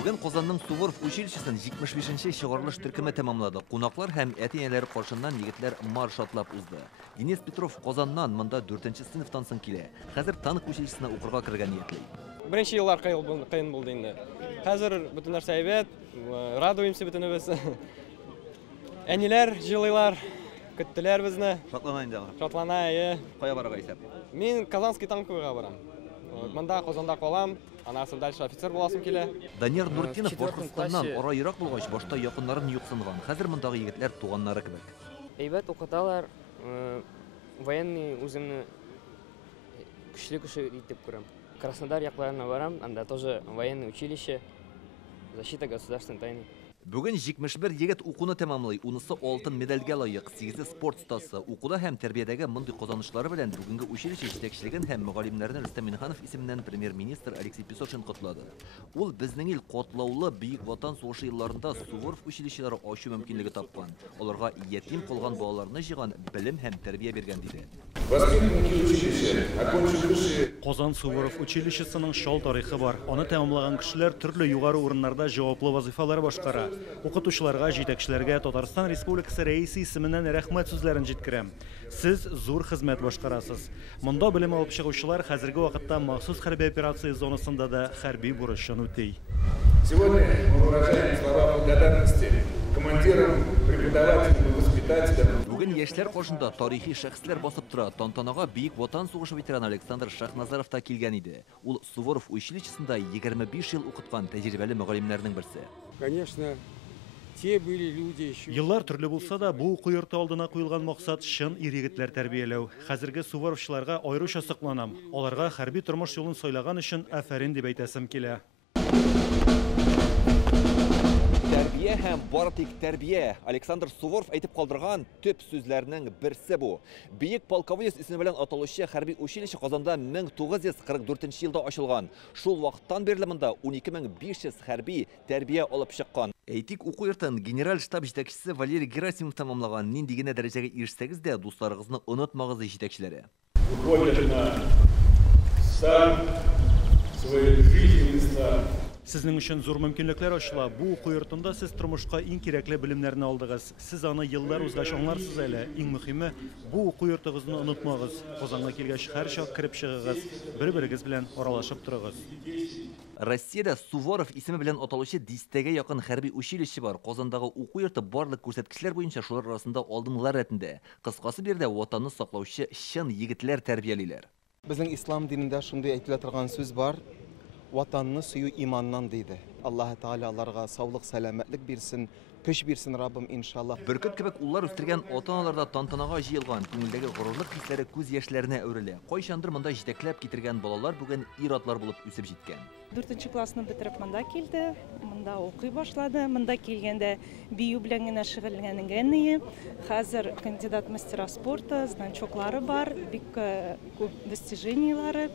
Bugün Qozonning Suvorov училищесін 75-ші шығарылыш түркімі tamamladı. Qonaqlar hem әтенелері qarşından yigitler marş atlap uzdı. Денис Петров Qozondan mında 4-ші sınıftan soң келе. Қазір Танк училищесіне оқырға кірген ниетлей. Бірінші жылдар қиын болды енді. Қазір бүтін нәрсе әйбет, радуемся бүтініміз. Әнелер, жылайлар күттілер бізні. Шатланайын даңыр. Шатланайы. Қоя бараға есеп? Мен Казанский танковыйға барам. Мында Qozonda қалам, анасы дальше офицер боласым келе. Данияр Нуртдинов Башқұртстаннан ора Ирак болғаш башта якыннарын юқсынған. Қазір мұндағы егітлер туғаннары кебек. Әйбәт оқыталар, военный өзімні күшлі итеп көрем. Краснодар яқларына барам, анда тоже военный училище, защита государственной тайны. Бүгін 71 егет оқуны тамамлай, унысы алтын медальге лайық, 8 спорт стасы. Оқуда һәм тәрбиедегі мұндай қозанышлары белән бүгінгі училище җитәкчелеген һәм мөгаллимнәрне Рөстәм Миннеханов исеменнән премьер-министр Алексей Песошин котлады. Ул безнең ил катлаулы бөек ватан сугышы елларында Суворов училищелары ачу мөмкинлеге тапкан. Аларга ятим калган балаларны җыйган, белем һәм тәрбия биргән диде. Qozon Suvorov училищесінің шал тарихы бар. Оны тәмамлаган кешеләр төрле югары урыннарда җаваплы вазифалар башкара. Укытучыларга, җитәкчеләргә Татарстан Республикасы рәисе исеменнән рәхмәт сүзләрен җиткерәм. Сез зур хезмәт башкарасыз. Монда белем алып чыгучылар хәзерге вакытта махсус хәрби операция зонасында да хәрби бурычын үти. Сегодня мы выражаем слова благодарности командирам, преподавателям и воспитателям. Бүген яшьләр кошында тарихи шәхесләр басып тора. Тантанага бөек ватан сугышы ветераны Александр Шахназаров та килгән иде. Ул Суворов училищесында 25 ел укыткан тәҗрибәле мөгаллимнәрнең берсе. Конечно, те были люди еще. Еллар төрле булса да, бу уку йорты алдына куелган максат чын ир-егетләр тәрбияләү. Хәзерге Суворовчыларга аеруча сокланам. Аларга хәрби тормыш юлын сайлаган өчен афәрин дип әйтәсем килә. Тәрбия һәм бары тик тәрбия. Александр Суворов әйтеп калдырган төп сүзләрнең берсе бу. Бөек полководец исеме белән аталучы хәрби училище Казанда 1944 елда ачылган. Шул вакыттан бирле монда 12500 хәрби тәрбия алып чыккан. Әйтик, уку йортын генераль штаб җитәкчесе Валерий Герасимов тамамлаган. Нинди генә дәрәҗәгә ирешсәгез дә, дусларыгызны онытмагыз җитәкчеләре. Выходят на старт свои жизненные места. Сезнең өчен зур мөмкинлекләр ачыла. Бу уку йортында сез тормышка иң кирәкле белемнәрне алдыгыз. Сез аны еллар узгач аңларсыз әле. Иң мөһиме, бу уку йортыгызны онытмагыз. Казанга килгәч һәр чак кирип чыгыгыз. Бер-берегез белән аралашып торыгыз. Россиядә Суворов исеме белән аталучы 10-гә якын хәрби училище бар. Казандагы уку йорты барлык күрсәткечләр буенча шулар арасында алдынгылар рәтендә. Кыскасы бирдә ватанны саклаучы чын егетләр тәрбиялиләр. Безнең ислам динендә шундый әйтелә торган сүз бар. Vatanını suyu imandan deydi. Allah Teala alарга саулык, сәламәтлек бирсен, көч бирсен Раббым иншаллах. Бөркет кебек уллар үстергән ата-аналарда тантанага җыелган, күңелдәге горурлык хисләре күз яшьләренә әверелә. Кайчандыр монда җитәкләп китергән балалар бүген ир-атлар булып үсеп җиткән. 4-нче классны бетереп монда килде, монда укый башлады. Монда килгәндә бию белән генә шөгыльләнгән. Хәзер кандидат мастера спорта, значоклары бар, бик күп достижениялары.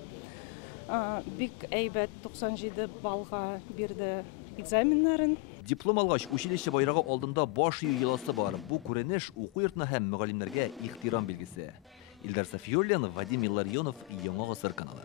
Бик әйбәт 97 балга бирде экзаменнарын. Диплом алгач, училище байрагы алдында баш ию йоласы бар. Бу күренеш уку йортына һәм мөгаллимнәргә ихтирам билгесе. Илдар Сафиуллин, Вадим Илларионов, Яңа Гасыр каналы.